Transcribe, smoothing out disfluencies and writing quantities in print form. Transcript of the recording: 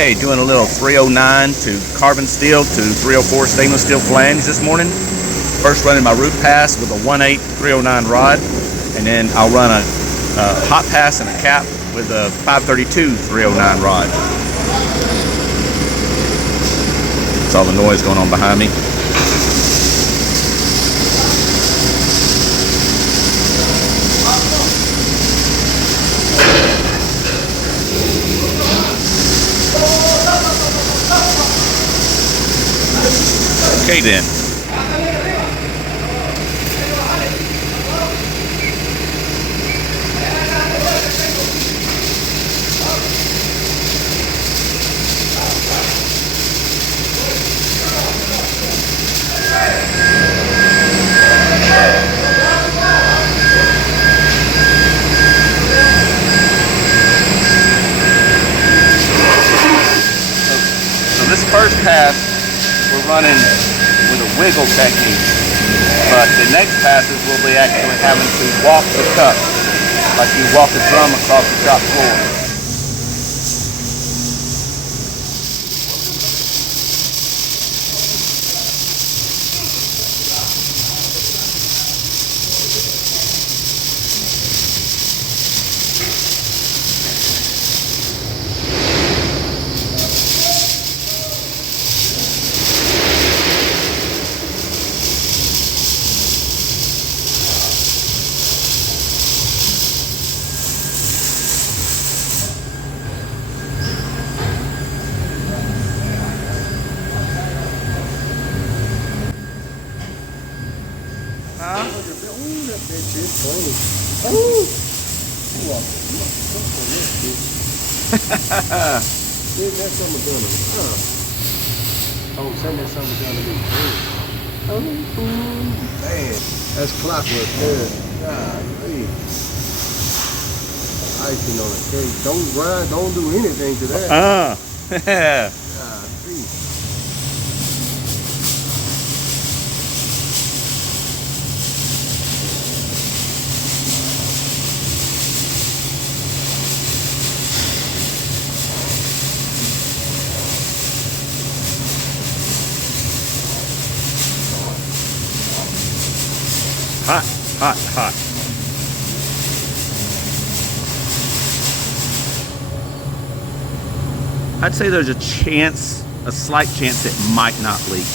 Okay, doing a little 309 to carbon steel to 304 stainless steel flange this morning. First running my root pass with a 1/8 309 rod, and then I'll run a hot pass and a cap with a 532 309 rod. That's all the noise going on behind me. Okay then. So this first pass we're running with a wiggle technique, but the next passes we'll be actually having to walk the cup like you walk a drum across the shop floor. Man, that's clockwork there. Golly. Icing on the cake. Don't grind, don't do anything to that. Yeah. Golly. Hot, hot, hot. I'd say there's a chance, a slight chance it might not leak.